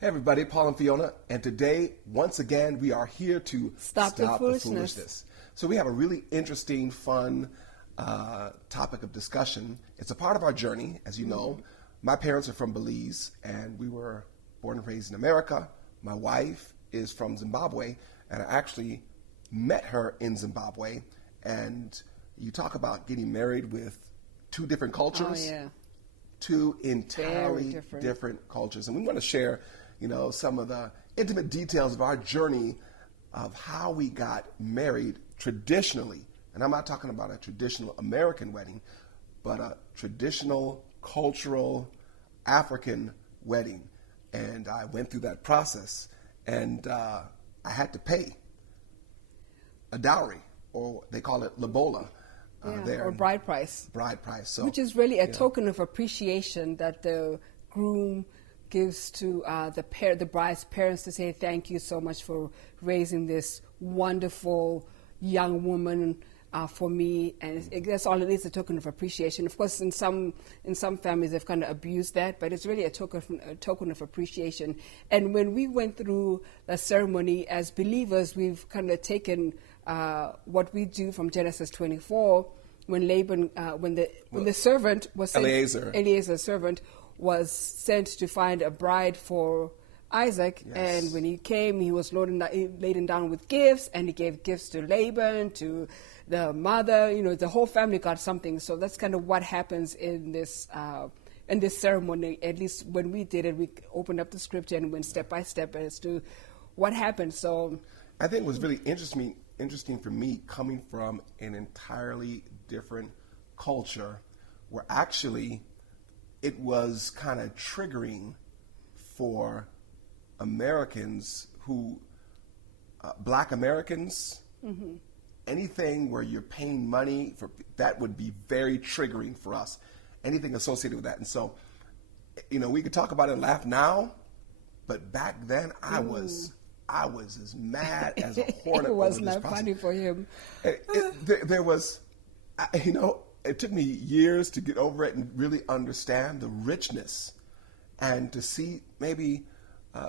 Hey everybody, Paul and Fiona, and today, once again, we are here to Stop the foolishness. So we have a really interesting, fun topic of discussion. It's a part of our journey, as you know. My parents are from Belize, and we were born and raised in America. My wife is from Zimbabwe, and I actually met her in Zimbabwe. And you talk about getting married with two different cultures. Oh, yeah. Two entirely Very different cultures. And we want to share, some of the intimate details of our journey of how we got married traditionally. And I'm not talking about a traditional American wedding, but a traditional, cultural, African wedding. And I went through that process, and I had to pay a dowry, or they call it Lobola. Or bride price. Bride price. So, which is really a token of appreciation that the groom gives to the bride's parents to say thank you so much for raising this wonderful young woman for me, and that's all it is, a token of appreciation. Of course, in some families they've kind of abused that, but it's really a token of appreciation. And when we went through the ceremony as believers, we've kind of taken what we do from Genesis 24, when Laban, when the servant was sent, Eliezer's servant was sent to find a bride for Isaac, and when he came, he was laden down with gifts, and he gave gifts to Laban, to the mother. The whole family got something. So that's kind of what happens in this ceremony. At least when we did it, we opened up the scripture and went step by step as to what happened. So I think it was really interesting for me, coming from an entirely different culture, where actually it was kind of triggering for Americans who, Black Americans, anything where you're paying money for, that would be very triggering for us. Anything associated with that. And so, we could talk about it and laugh now, but back then I was as mad as a hornet. It was not funny for him. There was, it took me years to get over it and really understand the richness, and to see maybe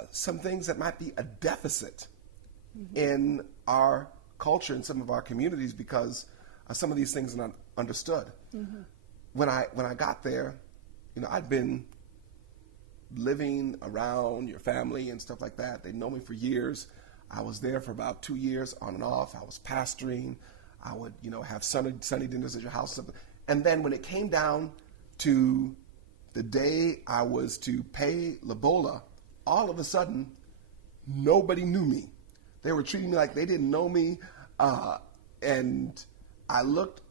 some things that might be a deficit in our culture and some of our communities, because some of these things are not understood. When I got there, I'd been living around your family and stuff like that. They know me for years. I was there for about 2 years on and off. I was pastoring. I would, have Sunday dinners at your house. And then when it came down to the day I was to pay Lobola, all of a sudden, nobody knew me. They were treating me like they didn't know me. And I looked,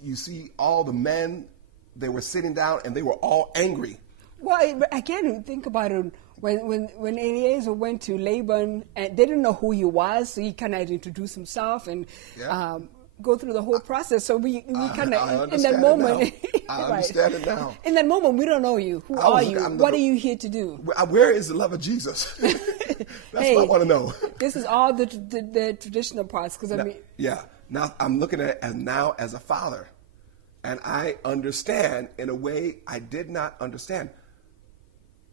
you see all the men, they were sitting down and they were all angry. Well, again, think about it. When Eliezer went to Laban, and they didn't know who he was, so he kind of introduced himself and go through the whole process. So we kind of, in that moment, I understand it now. In that moment, we don't know you. Who are you? What are you here to do? Where is the love of Jesus? That's what I want to know. This is all the traditional parts, because Now I'm looking at it now as a father, and I understand in a way I did not understand.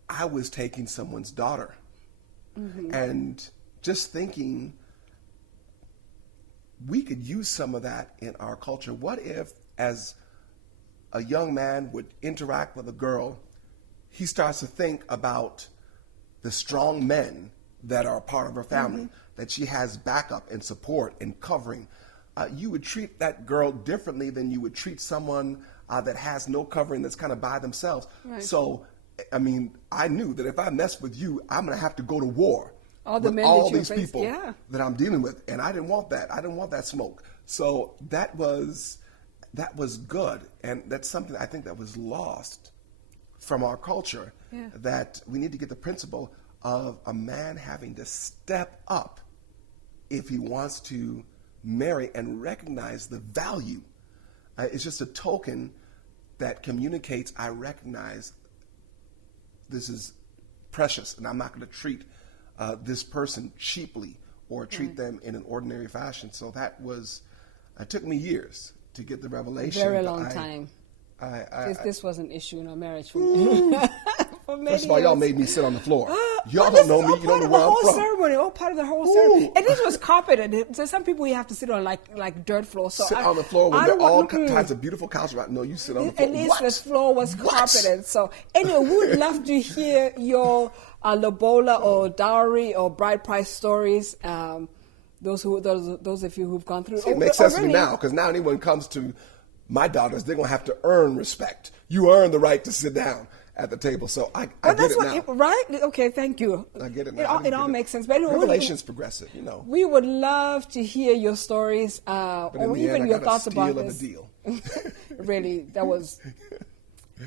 I was taking someone's daughter, and just thinking we could use some of that in our culture. What if, as a young man would interact with a girl, he starts to think about the strong men that are a part of her family, that she has backup and support and covering. You would treat that girl differently than you would treat someone that has no covering, that's kind of by themselves. Right. So, I knew that if I mess with you, I'm going to have to go to war with all these people that I'm dealing with. And I didn't want that. I didn't want that smoke. So that was good. And that's something I think that was lost from our culture, that we need to get the principle of a man having to step up if he wants to marry and recognize the value. It's just a token that communicates, I recognize this is precious, and I'm not going to treat this person cheaply or treat them in an ordinary fashion. So that was, it took me years to get the revelation. Very long time. This was an issue in our marriage for me. First of all, y'all made me sit on the floor. Y'all don't know me. You don't know where I'm from. Ceremony, all part of the whole ceremony. And this was carpeted. So some people you have to sit on like dirt floor. So sit on the floor when there are all kinds of beautiful couches around. No, you sit on the floor. At least the floor was carpeted. So anyway, we would love to hear your Lobola or dowry or bride price stories. Those of you who've gone through. See, it makes sense to me now, because now anyone comes to my daughters, they're going to have to earn respect. You earn the right to sit down at the table. So I get it now. Right? Okay, thank you. I get it now. It all makes sense. But anyway, Revelation's progressive, you know. We would love to hear your stories or even your thoughts about this. Of a deal. Really, that was...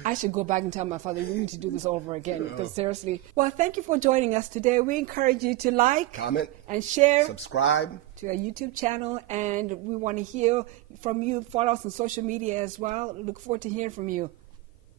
I should go back and tell my father, we need to do this all over again, because seriously. Well, thank you for joining us today. We encourage you to like, comment, and share, subscribe to our YouTube channel, and we want to hear from you. Follow us on social media as well. Look forward to hearing from you.